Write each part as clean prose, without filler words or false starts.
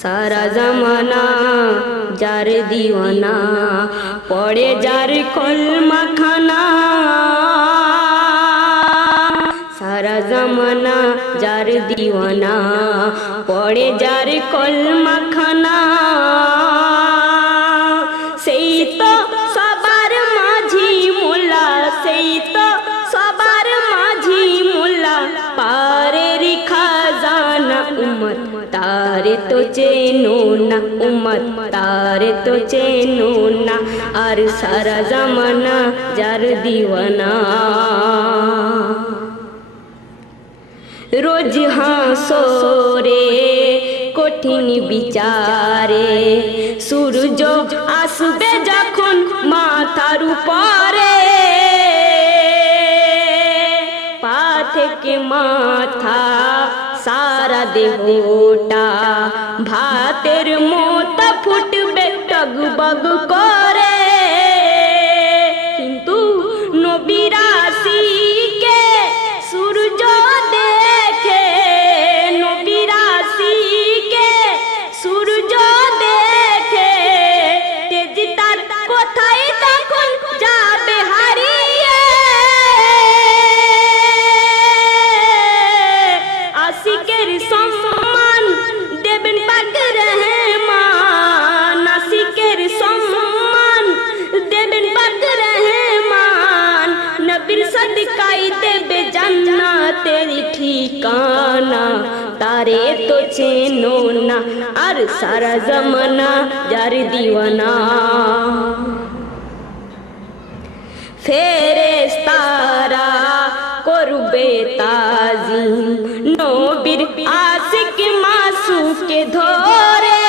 সারা জামানা যার দিওয়ানা, পড়ে যার কলমা খানা। সারা জামানা যার দিওয়ানা, পড়ে যার কলমা খানা। সেই তো সবার মাঝি মোল্লা, সেই তো সবার মাঝি মোল্লা, পারের খাজানা উম্মত তারে তো চেনো না, উম্মত তারে তো চেনো না। আর সারা জামানা যার দিওয়ানা, রোজ হাসরে কঠিন বিচারে, সূর্য আসবে যখন মাথার উপরে, পা থেকে মাথা সারা দেহটা ভাতের মতো ফুটবে টগবগ করে। কিন্তু নবীর আশিকে সূর্য দেখে, নবীর আশিকে সূর্য দেখে, তেজ তার কোথায় তখন যাবে হারিয়ে। আশিকের সম্মান দেবেন পাক রহমান, আশিকের সম্মান দেবেন পাক রহমান। নবীর সদকাই দেবে জান্নাতের ঠিকানা, তারে তো চেনো না। আর সারা জামানা যার দিওয়ানা, ফেরেশতারা করবে তাজিম নবীর আশিক মাসুকে ধরে।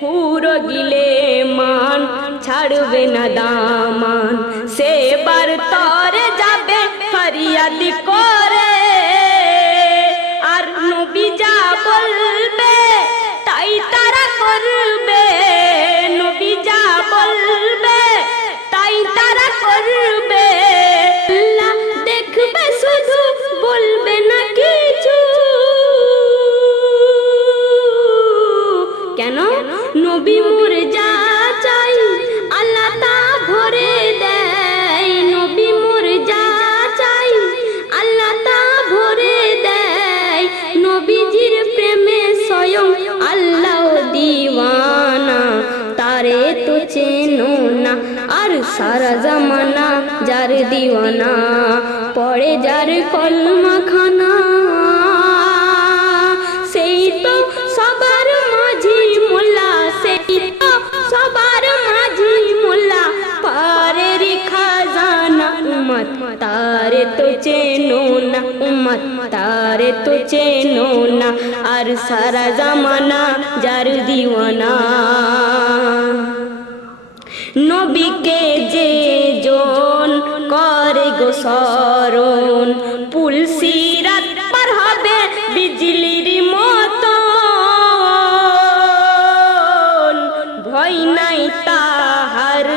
হুর গিলে মান ছাড়বে না দামান, সেবার তরে যাবে ফরিয়াদ করে। আর নবী যা বলবে তাই তারা করবে, নবী যা বলবে তাই তারা করবে। আল্লাহ দেখবে শুধু, বলবে না কিছু। কেন? নবী মোর যা চাই আল্লাহ তা ভরে দেয়, নবী মোর যা চাই আল্লাহ তা ভরে দেয়। নবীজির প্রেমে স্বয়ং আল্লাহ দিওয়ানা, তারে তো চেনো না। আর সারা জামানা যার দিওয়ানা, পড়ে যার কলমা খানা। সেই তো সবার মাঝি মোল্লা, সেই তো সবার মাঝি মোল্লা, পারের খাজানা উম্মত তারে তো চেনো না, উম্মত তারে তো চেনো না। আর সারা জামানা যার দিওয়ানা, নবীকে যে জন করে গো স্মরণ, পুল সিরাত পার হবে বিজলির মতন। ভয় নাই তাহার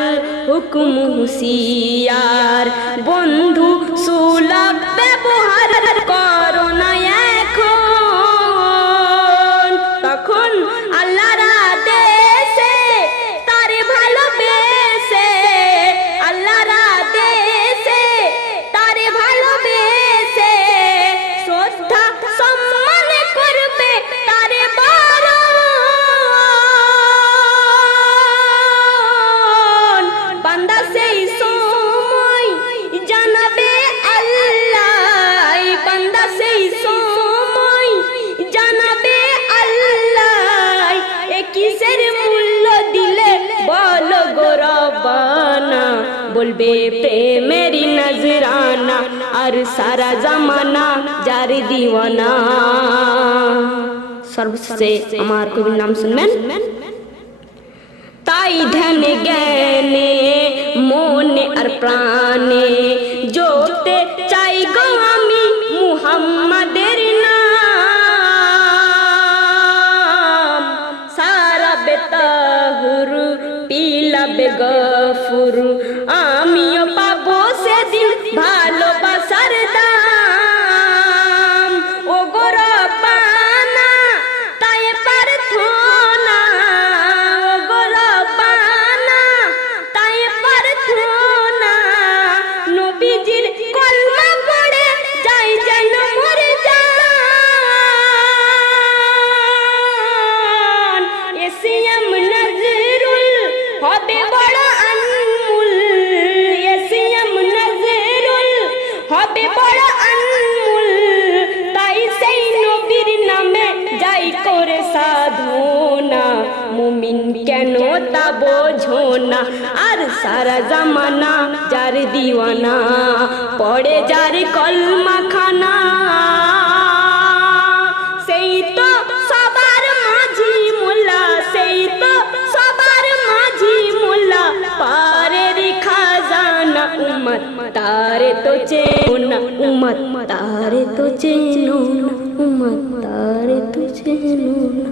হুকুম হুঁশিয়ার, বন্ধু সুলভ ব্যবহার করো না এখন। তখন আল্লাহর আদেশে তারে ভালোবেসে, আল্লাহর আদেশে তারে ভালোবেসে, শ্রদ্ধা সম্মান করবে তারে বরণ। বান্দা সেই সময় জানাবে আল্লাহ, বান্দা সেই সময় জানাবে আল্লাহ। এ কিসের মূল্য দিলে বলো গো রব্বানা, বলবে প্রেমেরই নজরানা। আর সারা জামানা যার দিওয়ানা। সর্বশেষে আমার কবির নাম শুনবেন। তাই ধ্যানে জ্ঞানে মনে আর প্রাণে যোতে চাই গো আমি মুহাম্মাদের নাম। সারা বেতাহুর পিলাবে গফুর, আমিও পাবো সেদিন ভালোবাসার দাম। ও গো রব্বা সারা জামানা যার দিওয়ানা, পড়ে যার কলমা খানা, সেই তো সবার মাঝি মোল্লা, সেই তো সবার মাঝি মোল্লা, পারের খাজানা উম্মত তারে তো চেনো না, উম্মত তারে তো চেনো না, উম্মত তারে তো চেনো না।